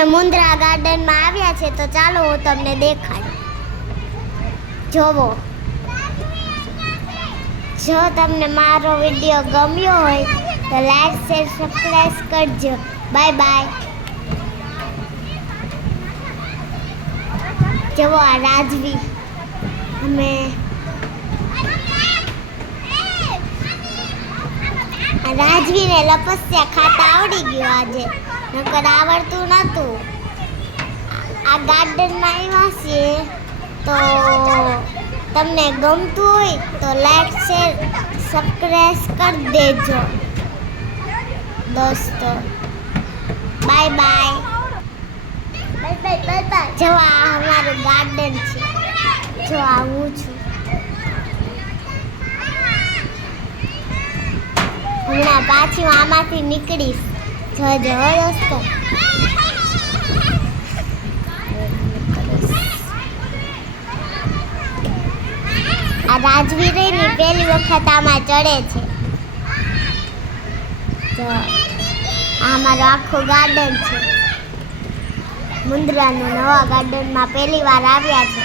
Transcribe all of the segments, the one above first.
અમે મુન્દ્રા ગાર્ડનમાં આવ્યા છે, તો ચાલો હું તમને દેખાડું. જોવો, જો તમને મારો વિડીયો ગમ્યો હોય તો લાઈક શેર સબસ્ક્રાઇબ કરજો. Bye bye. જોવો આ રાજવી, અમે રાજવીને લપસ્યા ખાતા આવડી ગયું આજે, નકર આવડતું નહોતું. આ ગાર્ડનમાં આવ્યા છીએ, તો તમને ગમતું હોય તો લાઈક શેર સબસ્ક્રાઇબ કરી દેજો દોસ્તો. Bye bye. જો આ અમારું ગાર્ડન છે, જો આવું છું. હમણાં પાછી હું આમાંથી નીકળીશ. જોજો દોસ્તો. આ રાજવી રહીને પહેલી વખત આમાં ચડે છે. તો આ અમારું આખું ગાર્ડન છે. મુન્દ્રાનું નવા ગાર્ડનમાં પહેલી વાર આવ્યા છે.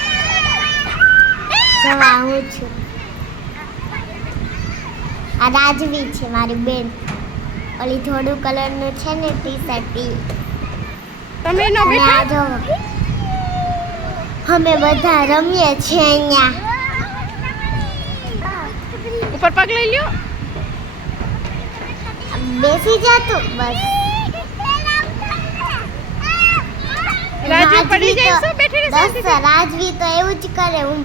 જવા હું છું. આ રાજવી છે મારી બેન. ઓલી થોડું કલરનું છે ને ટી શર્ટ ઈ. તમે નો બેઠા? જો અમે બધા રમીએ છીએ અહીંયા. ઉપર પગ લઈ લ્યો. બેસી જાતું બસ. રાજવી પડી જાય છે બેઠી રહે. દોસ્ત રાજવી તો એવું જ કરે. હું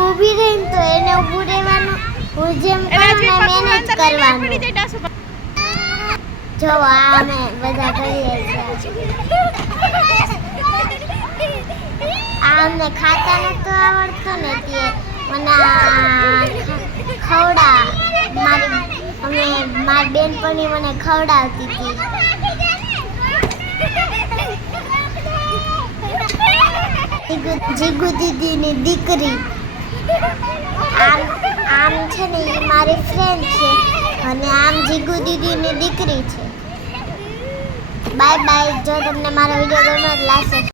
ઊભી રહીને તો એને ઊભું રહેવાનું, હું જેમ કરું ને મેનેજ કરવાનું. જો આ અમે બધા કરીએ છીએ. આ અમને ખાતા નતું આવડતું ને તે મને મારી બેનપણી મને ખવડાવતી હતી. જીગુ દીદીની દીકરી. આમ છે ને એ મારી ફ્રેન્ડ છે, અને આમ જીગુ દીદીની દીકરી છે. Bye bye. જો તમને મારો વિડીયો ગમ્યો તો લાઈક